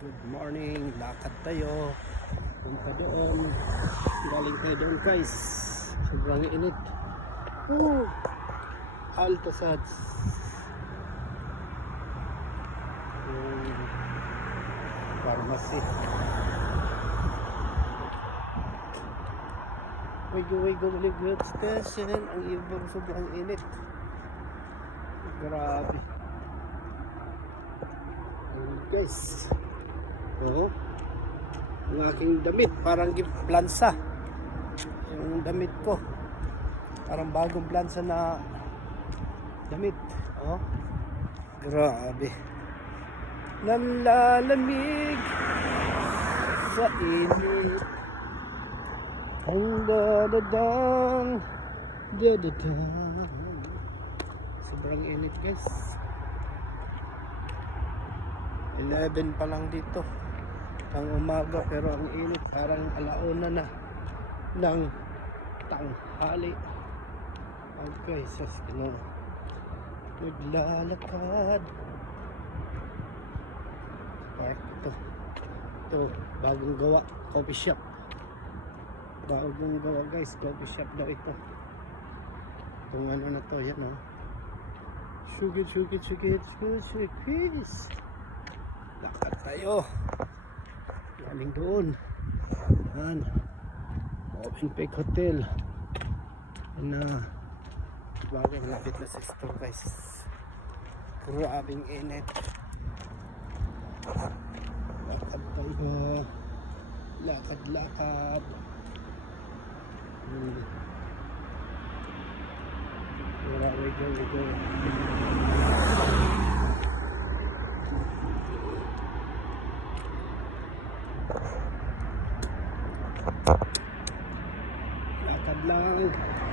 good morning. Lakad tayo. Punta doon. Galing tayo doon guys. Sobrang init. Altasad. Pharmacy. Wigo-wigo Maligod Station. Ang ibang sobrang init. Grabe. Guys, ang aking damit parang plansa. Yung damit ko parang bagong plansa na damit. Grabe, nalalamig sa init. Ang dadadang sobrang init guys. 11 pa lang dito ang umaga, pero ang init parang alauna na ng tanghali. Okay, sus, naglalakad. Park ito bagong gawa, coffee shop. Bagong gawa guys, coffee shop daw ito. Kung ano na to, yan Sugar. Lakad tayo. Galing doon. Yan. Open Peak Hotel. Na bagong lapit na sa store guys. Grabing init. Lakad tayo. Lakad. We go. Lakad lang.